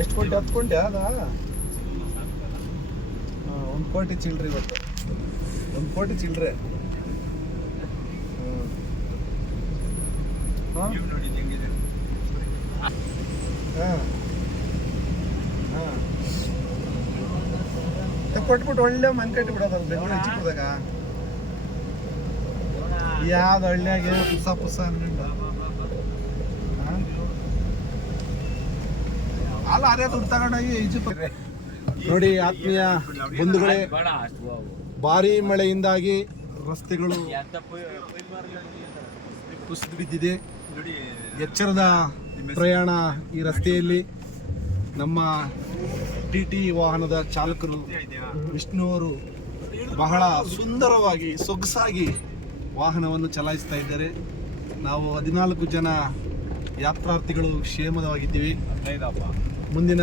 ಎಷ್ಟು ಕೋಟಿ? 10 ಕೋಟಿ ಅದ? 1 ಕೋಟಿ ಚಿಲ್ಲರೆ ಇವತ್ತು. 1 ಕೋಟಿ ಚಿಲ್ಲರೆ. ಹಾಂ ಕೊಟ್ಬಿಟ್ಟು ಒಳ್ಳೆ ಮನೆ ಕಟ್ಟಿ ಬಿಡೋದಲ್ಲ ಬೆಂಗಳೂರು ಹೆಚ್ಚಿಬಿಡ್ದಾಗ. ಯಾವ್ದು ಹಳ್ಳಿಯಾಗೆ ಪುಸ ಅನ್ಕೊಂಡು ಅಲ್ಲ ಅದೇ ದುಡ್ಡು ತಗೊಂಡೋಗಿ ಈಜಿಪ್ಟ್. ನೋಡಿ ಆತ್ಮೀಯ ಬಂಧುಗಳೇ, ಭಾರಿ ಮಳೆಯಿಂದಾಗಿ ರಸ್ತೆಗಳು ಕುಸಿದು ಬಿದ್ದಿದೆ. ಎಚ್ಚರದ ಪ್ರಯಾಣ ಈ ರಸ್ತೆಯಲ್ಲಿ. ನಮ್ಮ ಟಿ ವಾಹನದ ಚಾಲಕರು ವಿಷ್ಣು ಅವರು ಬಹಳ ಸುಂದರವಾಗಿ ಸೊಗಸಾಗಿ ವಾಹನವನ್ನು ಚಲಾಯಿಸ್ತಾ ಇದ್ದಾರೆ. ನಾವು 14 ಜನ ಯಾತ್ರಾರ್ಥಿಗಳು ಕ್ಷೇಮವಾಗಿದ್ದೀವಿ. ಮುಂದಿನ